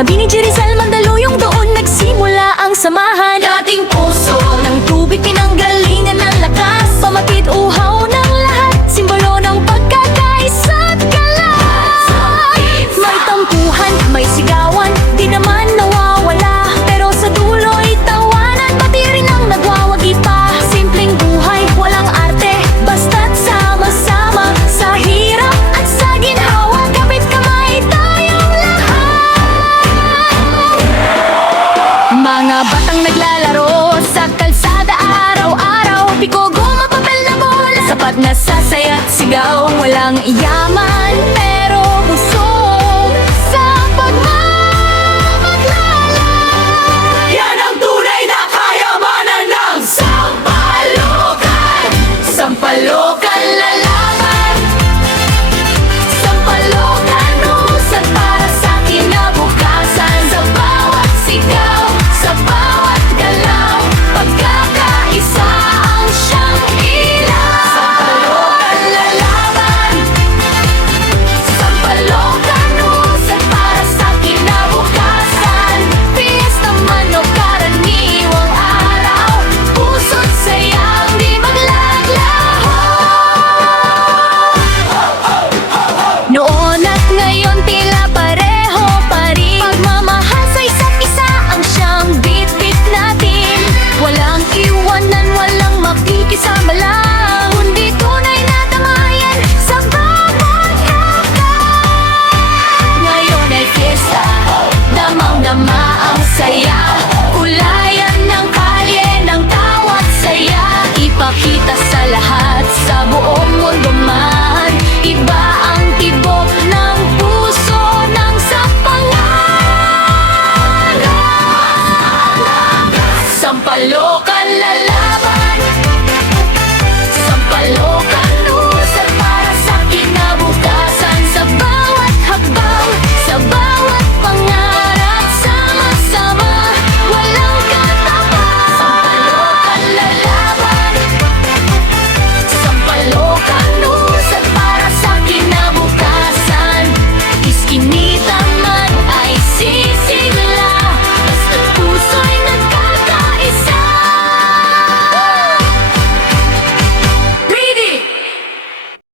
Mabini, Rizal, Mandaluyong, doon nagsimula ang samahan. Dating puso ng tubig, pinanggalingan ng lakas. Pamapit uhaw ng lahat, simbolo ng pagkakaisa at kalat. May tampuhan, may sigawan, di naman nawawala. Pero sa dulo'y tawanan, pati rin ang nagwawagi pa. Simpleng buhay, walang arte, basta't sama-sama. Sa hirap at sa ginhawa, kapit kamay tayong lahat. Mga batang naglalaro sa kalsada araw-araw, piko, goma, papel na bola, sapat na sasaya't sigaw, walang iyak